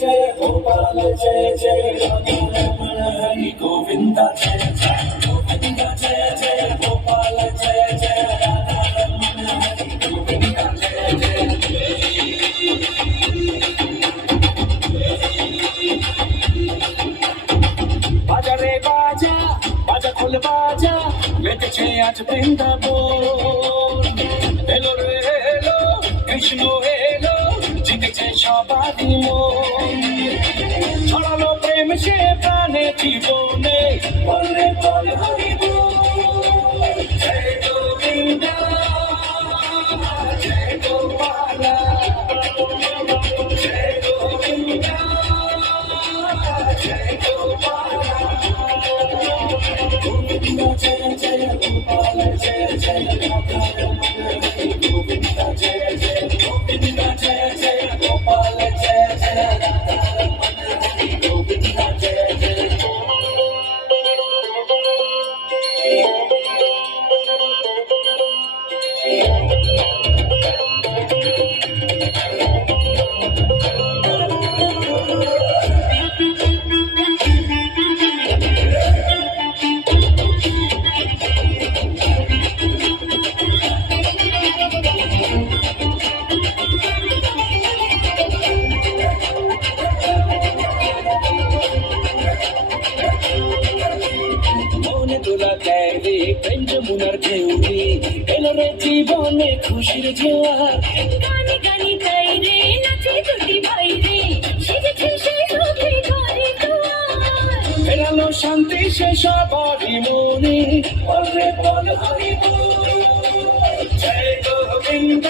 जय गोपाल जय जय राधा रमण हरि गोविंद जय जय गोविंद जय जय गोपाल जय जय राधा रमण हरि गोविंद जय जय बाजा रे बाजा बाजा खोल बाजा বেঁধেছে আজ বৃন্দাবন এলো রে এলো কৃষ্ণ এলো জিতেছে সবারই মন ছড়ালো প্রেম সে প্রাণে জীবনে বলরে বল হরি বল জয় গোবিন্দ জয় গোপাল জয় গোবিন্দ জয় গোপাল गोविंद जय जय गोपाल जय जय राधा रमण हरि गोविंद जय जय गोविंद जय जय गोपाल जय जय राधा रमण हरि गोविंद जय जय যমুনার ঢেউরি এলো রে জীবনে খুশির জোয়ার গানে গানে গাই রে নাচে দুটি ভাই রে সেজেছে সেই সুখে ঘরে দুয়ার ফেরালো শান্তি সে সবারই মনে বল রে বল হরি বল জয় গোবিন্দ